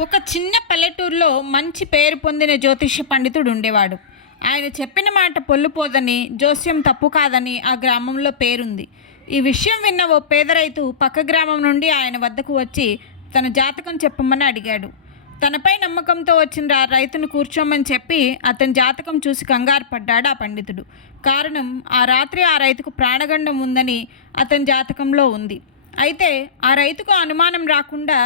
ఒక చిన్న పల్లెటూరులో మంచి పేరు పొందిన జ్యోతిష్య పండితుడు ఉండేవాడు. ఆయన చెప్పిన మాట పొల్లుపోదని, జోస్యం తప్పు కాదని ఆ గ్రామంలో పేరుంది. ఈ విషయం విన్న ఓ పేద రైతు పక్క గ్రామం నుండి ఆయన వద్దకు వచ్చి తన జాతకం చెప్పమని అడిగాడు. తనపై నమ్మకంతో వచ్చిన రైతును కూర్చోమని చెప్పి అతని జాతకం చూసి కంగారు పడ్డాడు ఆ పండితుడు. కారణం, ఆ రాత్రి ఆ రైతుకు ప్రాణగండం ఉందని అతని జాతకంలో ఉంది. అయితే ఆ రైతుకు అనుమానం రాకుండా,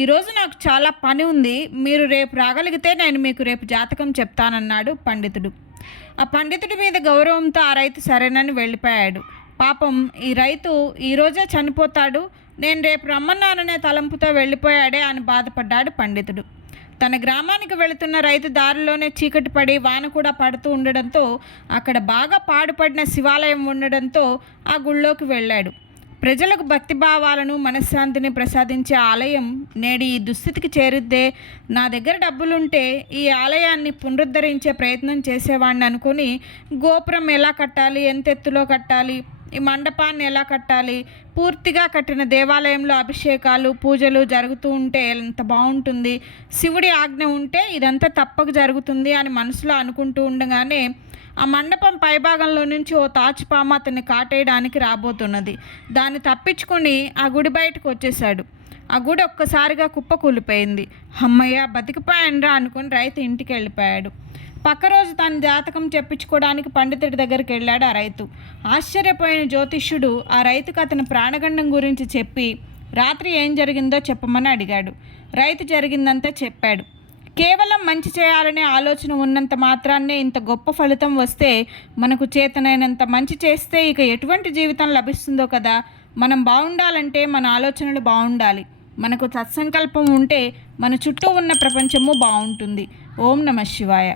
ఈరోజు నాకు చాలా పని ఉంది, మీరు రేపు రాగలిగితే నేను మీకు రేపు జాతకం చెప్తానన్నాడు పండితుడు. ఆ పండితుడి మీద గౌరవంతో ఆ రైతు సరేనని వెళ్ళిపోయాడు. పాపం, ఈ రైతు ఈరోజే చనిపోతాడు, నేను రేపు రమ్మన్నాననే తలంపుతో వెళ్ళిపోయాడే అని బాధపడ్డాడు పండితుడు. తన గ్రామానికి వెళుతున్న రైతు దారిలోనే చీకటి పడి వాన కూడా పడుతూ ఉండడంతో, అక్కడ బాగా పాడుపడిన శివాలయం ఉండడంతో ఆ గుళ్ళోకి వెళ్ళాడు. ప్రజలకు భక్తిభావాలను, మనశ్శాంతిని ప్రసాదించే ఆలయం నేడు ఈ దుస్థితికి చేరిద్దే, నా దగ్గర డబ్బులుంటే ఈ ఆలయాన్ని పునరుద్ధరించే ప్రయత్నం చేసేవాడిని అనుకుని, గోపురం ఎలా కట్టాలి, ఎంత ఎత్తులో కట్టాలి, ఈ మండపాన్ని ఎలా కట్టాలి, పూర్తిగా కట్టిన దేవాలయంలో అభిషేకాలు, పూజలు జరుగుతూ ఉంటే ఎంత బాగుంటుంది, శివుడి ఆజ్ఞ ఉంటే ఇదంతా తప్పక జరుగుతుంది అని మనసులో అనుకుంటూ ఉండగానే ఆ మండపం పైభాగంలో నుంచి ఓ తాచుపాము అతన్ని కాటేయడానికి రాబోతున్నది. దాన్ని తప్పించుకొని ఆ గుడి బయటకు వచ్చేశాడు. ఆ గుడి ఒక్కసారిగా కుప్పకూలిపోయింది. అమ్మయ్య, బతికిపోయానురా అనుకుని రైతు ఇంటికి వెళ్ళిపోయాడు. పక్క రోజు తన జాతకం చెప్పించుకోవడానికి పండితుడి దగ్గరికి వెళ్ళాడు ఆ రైతు. ఆశ్చర్యపోయిన జ్యోతిష్యుడు ఆ రైతుకు అతని ప్రాణగండం గురించి చెప్పి రాత్రి ఏం జరిగిందో చెప్పమని అడిగాడు. రైతు జరిగిందంతా చెప్పాడు. కేవలం మంచి చేయాలనే ఆలోచన ఉన్నంత మాత్రాన్నే ఇంత గొప్ప ఫలితం వస్తే, మనకు చేతనైనంత మంచి చేస్తే ఇక ఎటువంటి జీవితం లభిస్తుందో కదా. మనం బాగుండాలంటే మన ఆలోచనలు బాగుండాలి. మనకు సత్సంకల్పం ఉంటే మన చుట్టూ ఉన్న ప్రపంచము బాగుంటుంది. ఓం నమః శివాయ.